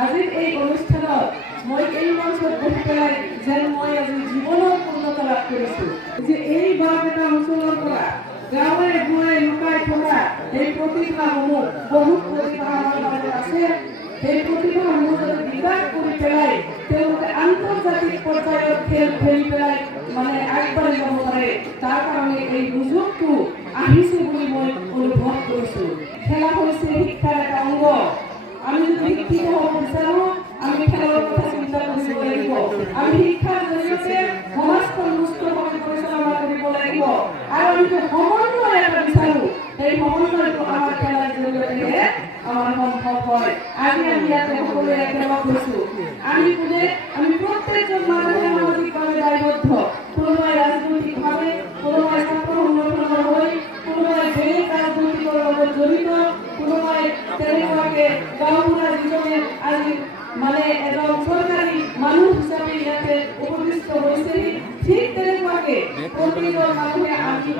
আজিৰ এই অনুষ্ঠানত মই এই মঞ্চত বহি পেলাই যেন মই আজি জীৱনৰ পূৰ্ণতা লাভ কৰিছোঁ যে এই বাৰপেটা অঞ্চলৰ পৰা গাঁৱে ভূঞে লুকাই থকা এই প্ৰতিভাসমূহ বহুত প্ৰতিভা আমাৰ মাজত আছে। এই প্ৰতিভাসমূহ যদি বিকাশ কৰি পেলাই তেওঁলোকে আন্তৰ্জাতিক পৰ্যায়ত খেল খেলি পেলাই মানে আগবাঢ়ি যাব পাৰে, তাৰ কাৰণে এই সুযোগটো আহিছে বুলি মই অনুভৱ কৰিছোঁ। খেলা হৈছে শিক্ষাৰ এটা অংগ। আমি যদি শিক্ষিত হ'ব বিচাৰোঁ, আমি খেলৰ কথা চিন্তা কৰিব লাগিব। আমি শিক্ষাৰ জৰিয়তে সমাজখন সুস্থভাৱে পৰিচালনা কৰিব লাগিব আৰু আমি সমন্বয় এটা বিচাৰোঁ। এই সমন্বয়টো আমাৰ খেলাৰ জৰিয়তেহে আমাৰ সম্ভৱ হয়। আজি আমি ইয়াতে সকলোৱে একেলগ হৈছোঁ। আমি প্ৰত্যেকজন মানুহে সামাজিকভাৱে দায়বদ্ধ। কোনোবাই ৰাজনৈতিকভাৱে, কোনোবাই ছাত্ৰ সংগঠনৰ হৈ, কোনোবাই বেলেগ ৰাজনৈতিকৰ লগত জড়িত, কোনোবাই তেনেকুৱাকে গাঁওবুঢ়া যিজনে আজি মানে এজন চৰকাৰী মানুহ হিচাপে ইয়াতে উপস্থিত হৈছেহি, ঠিক তেনেকুৱাকে প্ৰতিজন মানুহে আজি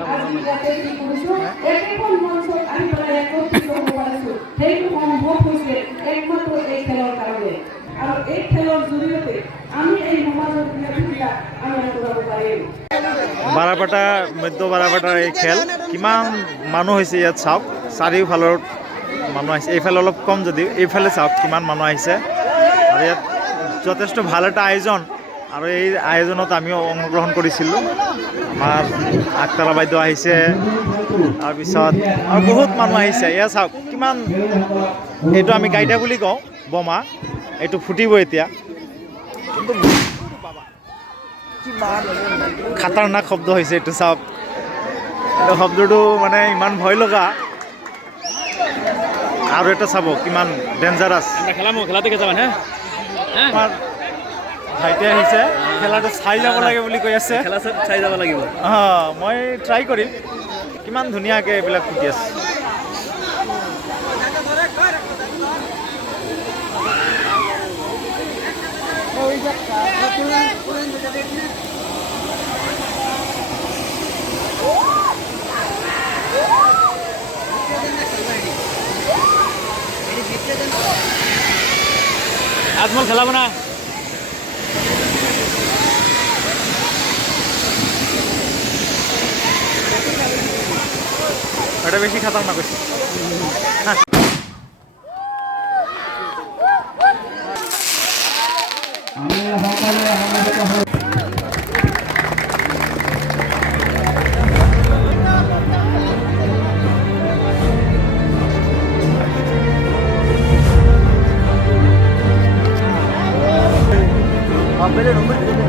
ইয়াতে কি কৰিছোঁ, একেখন মঞ্চত আহি পেলাই একত্ৰিত হ'ব পাৰিছোঁ। সেইটো সম্ভৱ হৈছে একমাত্ৰ এই খেলৰ কাৰণে। আৰু এই খেলৰ জৰিয়তে আমি এই সমাজৰ বিৰোধিতা আমি আঁতৰাব পাৰিম। বাৰাপাটা মধ্য বাৰাপাটাৰ এই খেল কিমান মানুহ হৈছে ইয়াত চাওক, চাৰিওফালৰ মানুহ আহিছে। এইফালে অলপ কম যদিও এইফালে চাওক কিমান মানুহ আহিছে। আৰু ইয়াত যথেষ্ট ভাল এটা আয়োজন, আৰু এই আয়োজনত আমিও অংশগ্ৰহণ কৰিছিলোঁ। আমাৰ আগতলা বাইদেউ আহিছে, তাৰপিছত আৰু বহুত মানুহ আহিছে। এয়া চাওক কিমান, এইটো আমি গাইডা বুলি কওঁ, বোমা এইটো ফুটিব এতিয়া। কিন্তু কিমান খাতাৰনাক শব্দ হৈছে এইটো চাওক। এইটো শব্দটো মানে ইমান ভয় লগা। আৰু এটা চাব কিমান ডেঞ্জাৰাছ। আমাৰ ভাইটি আহিছে, খেলাটো চাই যাব লাগে বুলি কৈ আছে। চাই যাব লাগিব। মই ট্ৰাই কৰিম। কিমান ধুনীয়াকৈ এইবিলাক ফুটি আছে। আজমল খেলাব না। এটা বেশি খাতারনাক হয়েছে। Apa dia nombor?